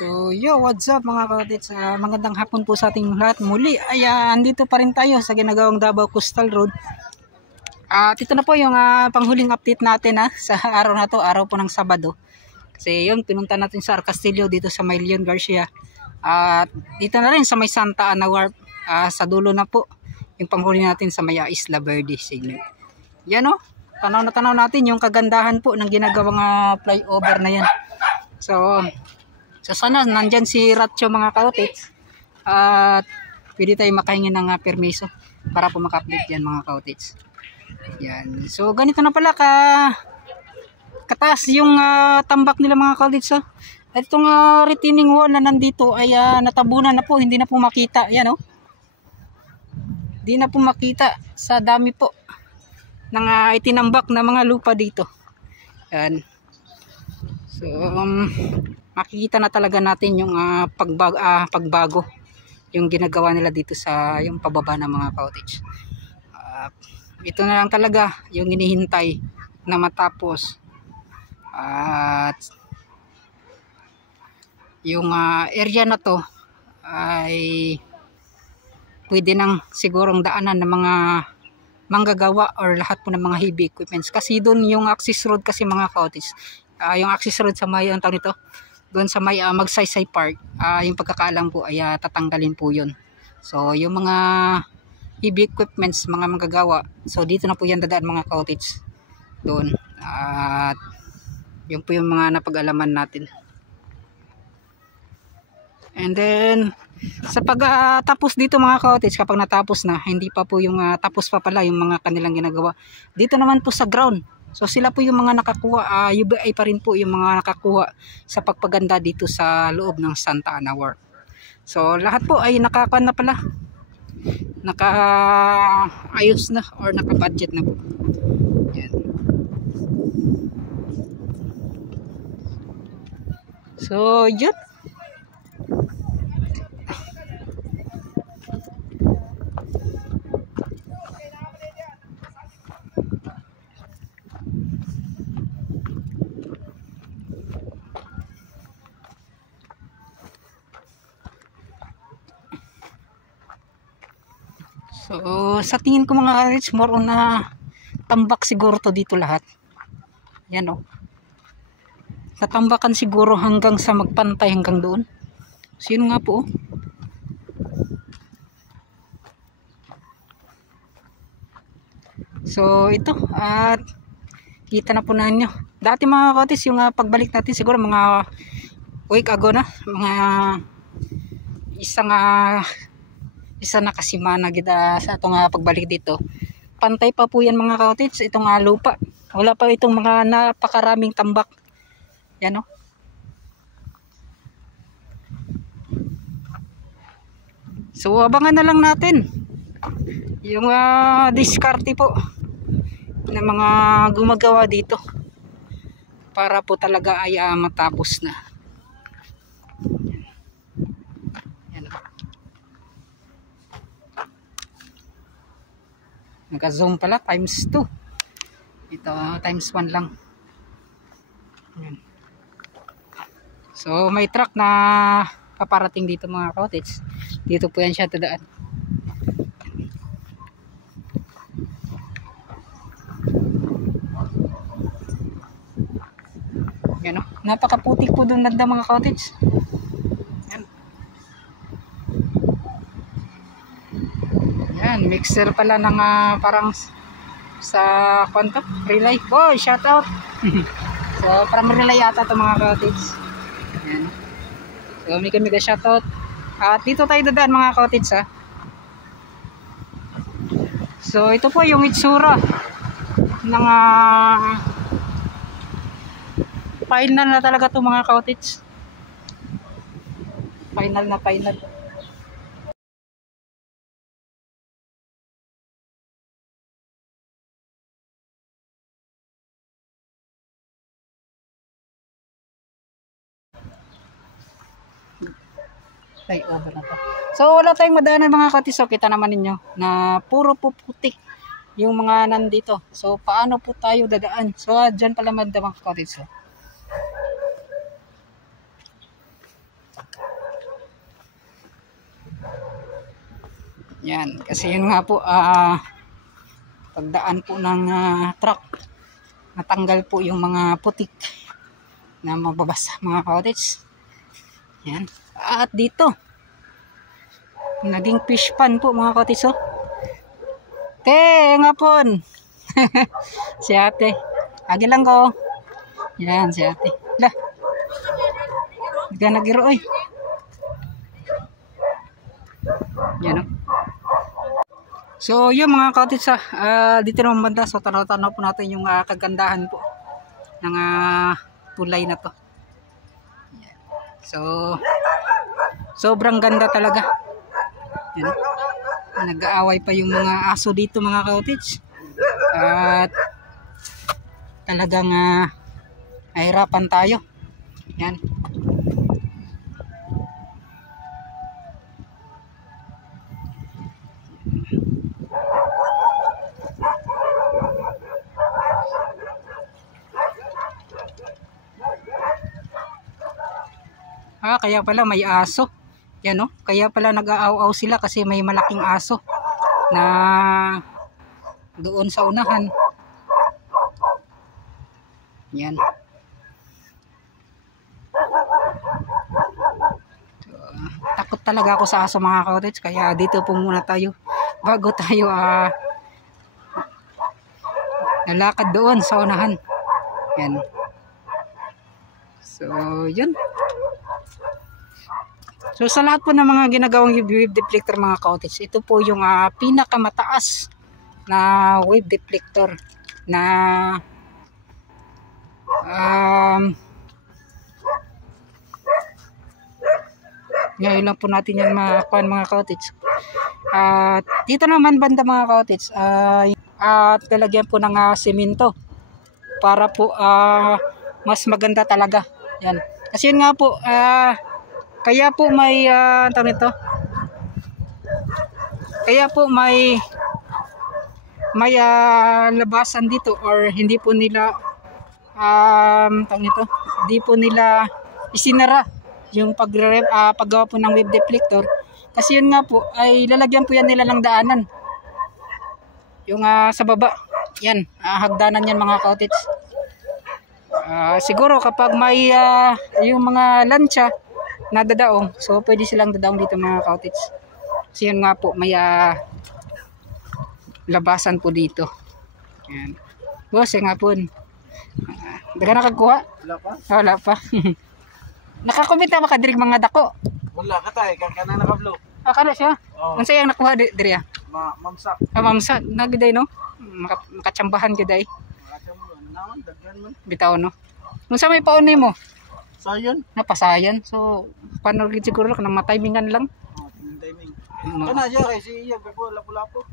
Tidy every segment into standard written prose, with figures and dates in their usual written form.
So yo, what's up mga kapatid? Magandang hapon po sa ating lahat. Muli ay andito pa rin tayo sa ginagawang Davao Coastal Road. At ito na po yung panghuling update natin sa araw na to, araw po ng Sabado. Kasi yun, pinunta natin sa Arcastillo dito sa may Leon Garcia. At dito na rin sa may Santa Ana Wharf, sa dulo na po yung panghuli natin sa may Isla Verde Signal. Yan o, tanaw na tanaw natin yung kagandahan po ng ginagawang flyover na yan. So sana nandyan si Ratcho mga kautits at pwede tayo makahingi ng permiso para po maka-update yan mga kautits. Yan. So ganito na pala kataas yung tambak nila mga kautits. At itong retaining wall na nandito ay natabunan na po, hindi na po makita. Yan o. Hindi na po makita sa dami po ng itinambak na mga lupa dito. Yan. So makikita na talaga natin yung pagbago yung ginagawa nila dito sa yung pababa ng mga cottage. Ito na lang talaga yung hinihintay na matapos at yung area na to ay pwede nang sigurong daanan ng mga manggagawa or lahat po ng mga heavy equipments kasi doon yung access road kasi mga cottage. Yung access road sa may ang tawag nito doon sa may Magsaysay Park, yung pagkakaalam po ay tatanggalin po yun. So yung mga heavy equipments, mga manggagawa, so dito na po yan dadaan mga cottage doon. At yun po yung mga napag-alaman natin. And then sa pagtapos dito mga cottage, kapag natapos na, hindi pa po yung tapos pa pala yung mga kanilang ginagawa. Dito naman po sa ground, so sila po yung mga nakakuha, UBI pa rin po yung mga nakakuha sa pagpaganda dito sa loob ng Santa Ana Wharf. So lahat po ay nakakuha na pala, nakaayos na or nakabudget na po. Yan. So yun. So sa tingin ko mga ka-rich, more on tambak siguro to dito lahat. Yan o. Natambakan siguro hanggang sa magpantay hanggang doon. So yun nga po. So ito at kita na po na nyo. Dati mga ka-rich, yung pagbalik natin siguro mga week ago na. Mga isa na kasimana kita sa itong pagbalik dito. Pantay pa po yan mga cottage, itong lupa. Wala pa itong mga napakaraming tambak. Yan o. So abangan na lang natin yung diskarte po ng mga gumagawa dito para po talaga ay matapos na. Naka-zoom pala times 2. Ito times 1 lang. Ayan. So may truck na paparating dito mga cottage. Dito po yan siya dadaan. Yan o. Napakaputik po doon nagda mga cottage. Yan, mixer pala ng parang sa konto, relay. Oh, shout out. So, parang relay yata ito mga cottage. Yan. So, mega shout out. At dito tayo dadaan mga cottage So, ito po yung itsura ng final na talaga ito mga cottage. Final na final. Over na to. So wala tayong madaanan mga katis. So kita naman ninyo na puro po putik yung mga nandito. So paano po tayo dadaan? So dyan pala mga katis. Yan, kasi yun nga po, pagdaan po ng truck, natanggal po yung mga putik na mababasa mga cottage. Yan. At dito, naging fish pan po mga cottage. Oh. Nga po. Si ate. Agi lang ko. Yan, si ate. Lah. Hindi ka nagiro eh. Yan o. So, yun mga cottage dito naman banda. So, tanaw-tanaw po natin yung kagandahan po ng tulay na to. Yan. So, sobrang ganda talaga. Yan. Nag-aaway pa yung mga aso dito mga cottage. At talagang nahirapan tayo. Yan. Kaya pala may aso. Yan no? Kaya pala nag-aaw-aw sila kasi may malaking aso na doon sa unahan. Yan. So, takot talaga ako sa aso mga cottage, kaya dito po muna tayo bago tayo nalakad doon sa unahan. Yan. So, yun. So sa lahat po ng mga ginagawang wave deflector mga cottage, ito po yung pinakamataas na wave deflector na ngayon lang po natin yan makakuha mga cottage. Dito naman banda mga cottage at talagyan po ng semento para po mas maganda talaga. Yan. Kasi yun nga po kaya po may kaya po may labasan dito or hindi po nila hindi po nila isinara yung paggawa po ng wave deflector, kasi yun nga po ay lalagyan po yan nila ng daanan yung sa baba. Yan, hagdanan yan mga cottage. Siguro kapag may yung mga lancha na dadaong, so pwede silang dadaong dito mga cottage. So yun nga po, may labasan po dito. Yan. Boss, nga po. Daga nakagkuha? Wala pa? Wala pa. Nakakomita ba ka dirig mga dako? Wala ka tayo, kaya na naka-vlog. Kana siya? Ang sayang nakuha diri Mamsa. Mamsa, nagiday no? Makatsambahan giday. Naman, daghan man. Bitaw no? Kung sa may pauni mo? Sayon? Napasayan. So, paano rin siguro ka na matimingan lang? Timing. Kana siya kay si Iyag, ako lapo-lapo.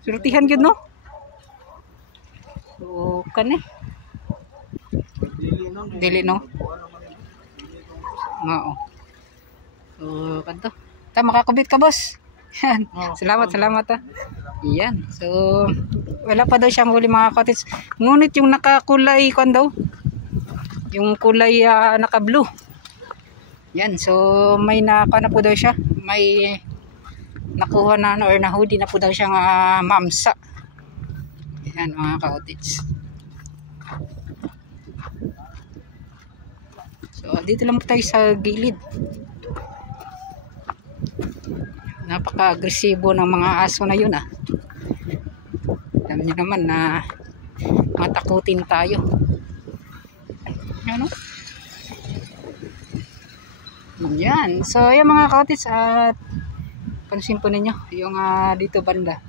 Surutihan yun no? So, kani? Dili no? Oo. So, kanto. Makakubit ka boss. Yan. Salamat Yan. So, wala pa daw siyang huli mga cottage. Ngunit yung nakakulay kon daw, yung kulay naka-blue. Yan. So, may nakuha na po daw siya. May nakuha na or nahudi na po daw siyang mamsa. Yan mga cottage. So, dito lang po tayo sa gilid. Napaka-agresibo ng mga aso na yun Alam niyo naman na matakutin tayo. Ano? Yan. So, yung mga cottage at pansin po ninyo, yung dito banda.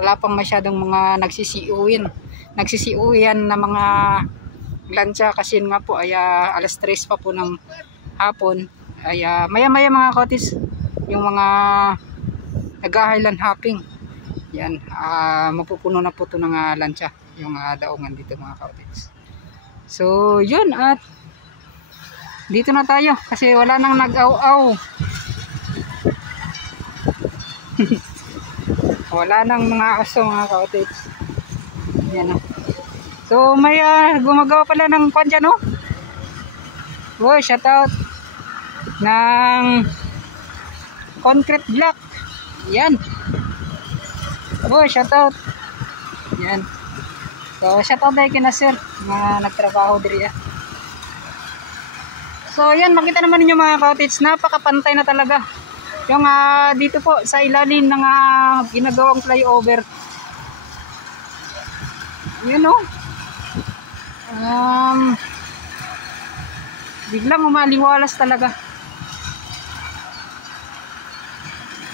Wala pang masyadong mga nagsisiuyan na mga lancha kasi nga po ay alas 3 pa po ng hapon. Ay maya-maya mga cottage, yung mga nag-highland hopping. Yan, mapupuno na po ito ng lancha, yung daungan dito mga cottage. So, yun, at dito na tayo kasi wala nang nag-aw-aw. Wala nang mga aso mga cottage. Yan So, may gumagawa pala ng kwan dyan, no? Oh, shout out ng concrete block. Yan. Boy, shoutout. Yan. So, shoutout dahil kina sir na nagtrabaho diri. So, yan, makita naman ninyo mga cottage, napakapantay na talaga. Yung dito po sa ilalim ng ginagawang flyover. Yun o. Biglang umaliwalas talaga.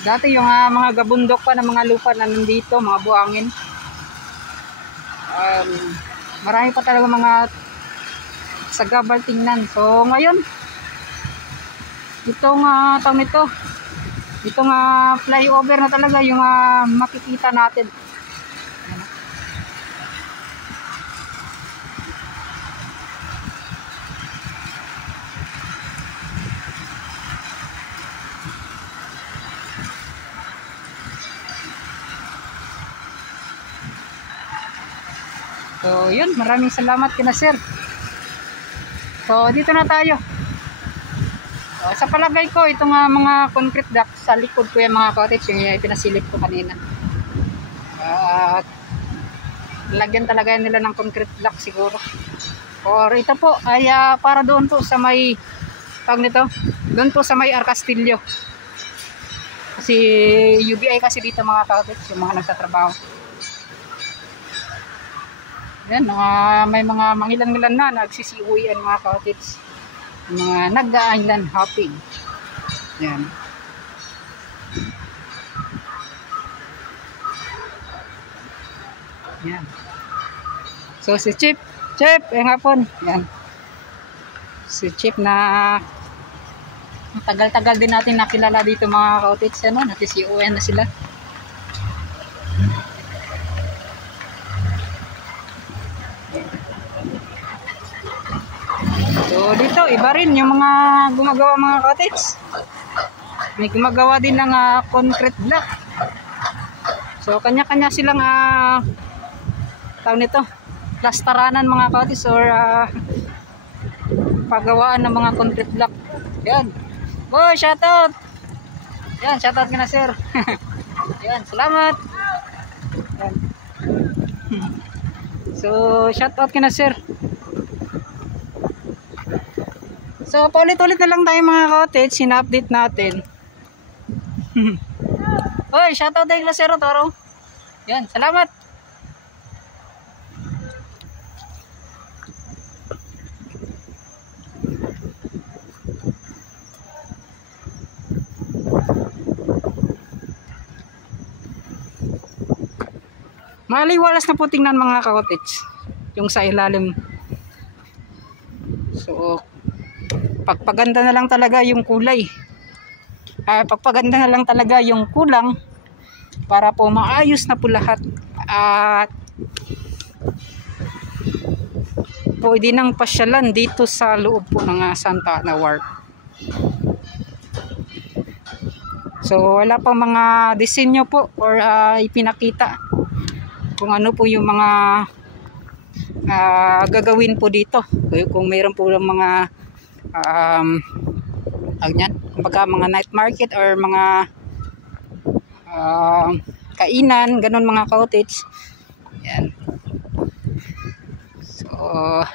Dati yung mga gabundok pa ng mga lupa na nandito, mga buhangin. Marami pa talaga mga sagabal tingnan. So ngayon, itong taon nito, itong flyover na talaga yung makikita natin. So yun, maraming salamat kina sir. So dito na tayo. Sa palagay ko, itong mga concrete block sa likod ko yung mga cottage, yung pinasilip ko kanina. Lagyan talaga nila ng concrete block siguro. Or ito po ay para doon po sa may tawag nito, doon po sa may Arcastillo. Kasi UBI kasi dito mga cottage, yung mga nagtatrabaho. Yan, may mga mangilan-ngilan na nagsisiuwian mga cottage. Mga nag-island hopping. Yan. Yan. So si Chip, yung hapon. Yan. Si Chip na matagal-tagal din natin nakilala dito mga cottage. Ano, nagsisiuwian na sila. So dito iba rin yung mga gumagawa mga cottage. May gumagawa din ng concrete block. So kanya-kanya silang tawag nito, plastaranan mga cottage or paggawaan ng mga concrete block. Yan. Boy, shoutout. Yan, shoutout ka na sir. Yan, salamat. Yan. So shoutout ka na sir. So, paulit-ulit na lang tayo mga cottage, sina-update natin. Oy, shoutout tayo Glasero Toro. Yan, salamat. Maliwalas na po tingnan mga cottage, yung sa ilalim. So, pagpaganda na lang talaga yung kulay. Pagpaganda na lang talaga yung kulang para po maayos na po lahat at pwede nang pasyalan dito sa loob po ng Santa Ana Wharf. So wala pang mga disenyo po or ipinakita kung ano po yung mga gagawin po dito. Kung mayroon po ng mga kumbaga mga night market or mga kainan, ganun mga cottage. Yan. So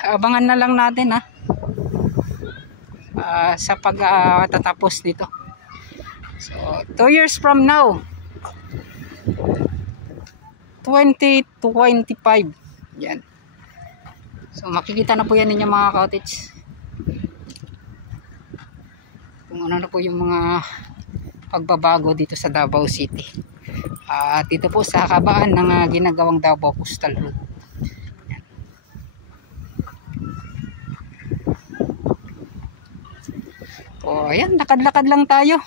abangan na lang natin sa pagtatapos nito. So 2 years from now, 2025. Yan. So makikita na po yan ninyo mga cottage. Kung ano na po yung mga pagbabago dito sa Davao City. At dito po sa kabaan ng ginagawang Davao Coastal Road. Yan. O ayan, lakad-lakad lang tayo.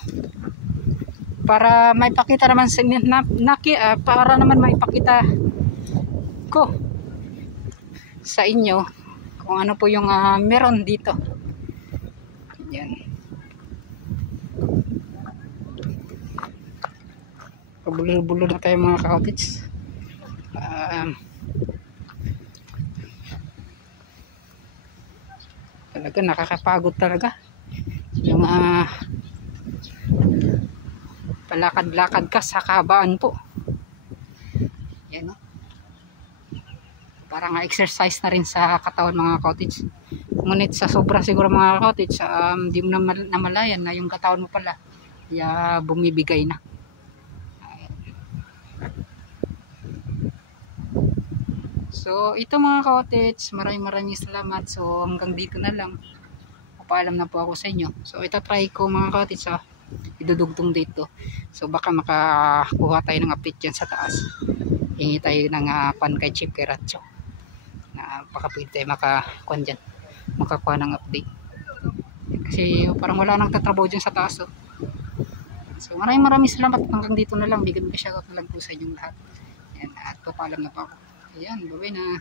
Para maipakita naman sa inyo, para naman maipakita ko sa inyo kung ano po yung meron dito. Yan. Pabulol-bulol na tayo mga cottage. Talaga nakakapagod talaga yung palakad-lakad ka sa kabaan po. Parang exercise na rin sa katawan mga cottage. Ngunit sa sobra siguro mga cottage, di mo namalayan na yung katawan mo pala bumibigay na. So ito mga cottage, maraming salamat. So hanggang dito na lang. Paalam na po ako sa inyo. So ito try ko mga cottage, idudugtong dito. So baka makakuha tayo ng update dyan sa taas. Hingi tayo ng pan kay Chief Keracho. Baka pwede tayo makakuha dyan, makakuha ng update kasi parang wala nang tatrabaho dyan sa taas. So maraming salamat. Hanggang dito na lang. Bigyan ko shoutout na lang po sa inyong lahat. At papaalam na po ako. Ayan, bye-bye na.